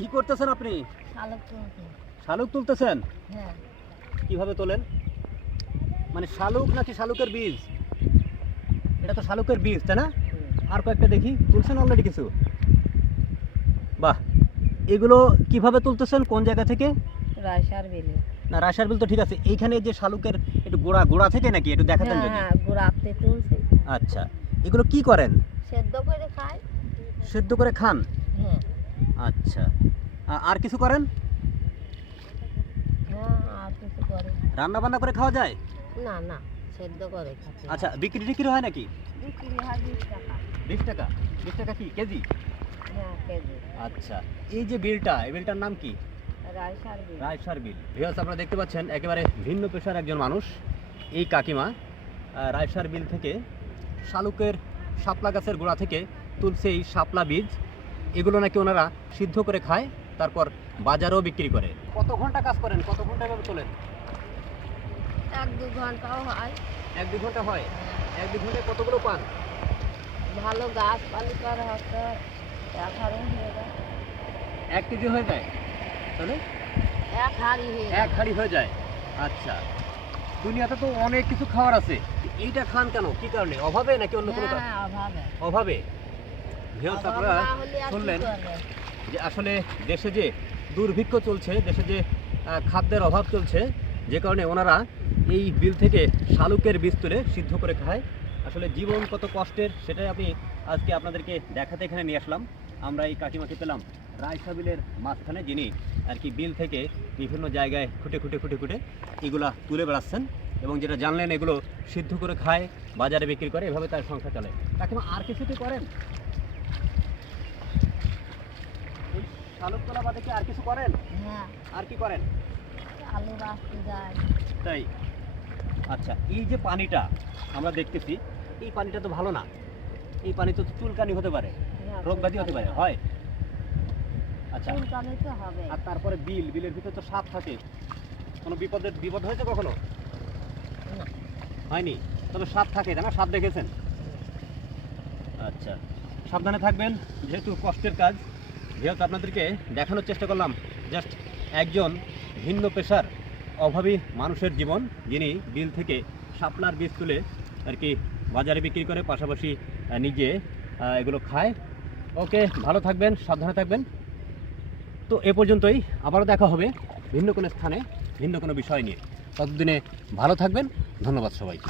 কি করতেছেন আপনি? শালক শালুক তুলতেছেন? হ্যাঁ। কীভাবে তোলেন? মানে শালুক নাকি শালুকের বীজ? এটা তো শালুকের বীজ তাই না? আর কয়েকটা দেখি। তুলছেন অলরেডি কিছু? বাহ! এগুলো কীভাবে তুলতেছেন? কোন জায়গা থেকে? রায়সার বিলে। না রাশার বিল তো ঠিক আছে। এইখানে যে শালুকের একটু গোড়া গোড়া থেকে নাকি? একটু দেখাতেন হ্যাঁ যদি। হ্যাঁ গুড়াতে তুলছি আচ্ছা। এগুলো কি করেন? সেদ্ধ করে খাই সেদ্ধ করে খান? হ্যাঁ। আচ্ছা। আর কিছু করেন? রান্না বান্না করে খাওয়া যায়? না না সেদ্ধ করে আচ্ছা বিক্রি টিক্রি হয় নাকি? বিশ টাকা। বিশ টাকা? কি কেজি? হ্যাঁ কেজি। আচ্ছা এই যে বিলটা এই বিলটার নাম কি? রায়সার বিল। ভিউয়ার্স আপনারা দেখতে পাচ্ছেন একেবারে ভিন্ন পেশার একজন মানুষ এই কাকিমা। রায়সার বিল থেকে শালুকের শাপলা গাছের গোড়া থেকে তুলছে এই শাপলা বীজ। এগুলো নাকি ওনারা সিদ্ধ করে খায় তারপর বাজারেও বিক্রি করে। কত ঘণ্টা কাজ করেন? কত ঘণ্টা এভাবে চলেন এক দু ঘন্টাও হয়। এক দু ঘণ্টা হয়? এক দু ঘন্টায় কতগুলো পান? ভালো গাছ পালি করা হচ্ছে এক হাড়ি হয়ে যায়। এক কেজি হয়ে যায়? তাহলে? এক হাড়ি হয়ে এক হাড়ি হয়ে যায়। আচ্ছা। দুনিয়াতে তো অনেক কিছু খাওয়ার আছে। এইটা খান কেন? কি কারণে? অভাবে নাকি অন্য কোনো কারণে? হ্যাঁ অভাবে। অভাবে? ভিউয়ার্স আপনারা শুনলেন যে আসলে দেশে যে দুর্ভিক্ষ চলছে দেশে যে খাদ্যের অভাব চলছে যে কারণে ওনারা এই বিল থেকে শালুকের বীজ তুলে সিদ্ধ করে খায়। আসলে জীবন কত কষ্টের সেটাই আমি আজকে আপনাদেরকে দেখাতে এখানে নিয়ে আসলাম। আমরা এই কাকিমাকে পেলাম রায়সা বিলের মাঝখানে যিনি আর কি বিল থেকে বিভিন্ন জায়গায় খুঁটে খুঁটে খুঁটে খুঁটে এগুলা তুলে বেড়াচ্ছেন এবং যেটা জানলেন এগুলো সিদ্ধ করে খায় বাজারে বিক্রি করে এভাবে তার সংসার চলে। কাকিমা আর কিছু কি করেন এই শালুক তোলা বাদে কি আর কিছু করেন? হ্যাঁ। আর কি করেন? আলু রাখতে যায় তাই? আচ্ছা এই যে পানিটা আমরা দেখতেছি এই পানিটা তো ভালো না। এই পানি তো চুলকানি হতে পারে রোগ ব্যাধি হতে পারে হয়। আচ্ছা চুলকানি তো হবে। আর তারপরে বিল বিলের ভিতরে তো সাপ থাকে। কোনো বিপদের বিপদ হয়েছে কখনো? হয়নি? তবে সাপ থাকে না সাপ দেখেছেন? আচ্ছা সাবধানে থাকবেন যেহেতু কষ্টের কাজ। যেহেতু আপনাদেরকে দেখানোর চেষ্টা করলাম জাস্ট একজন ভিন্ন পেশার অভাবী মানুষের জীবন, যিনি বিল থেকে শাপলার বীজ তুলে আর কি বাজারে বিক্রি করে পাশাপাশি নিজে এগুলো খায়। ওকে, ভালো থাকবেন, সাবধানে থাকবেন। তো এ পর্যন্তই, আবারও দেখা হবে ভিন্ন কোনো স্থানে, ভিন্ন কোনো বিষয় নিয়ে। ততদিনে ভালো থাকবেন, ধন্যবাদ সবাইকে।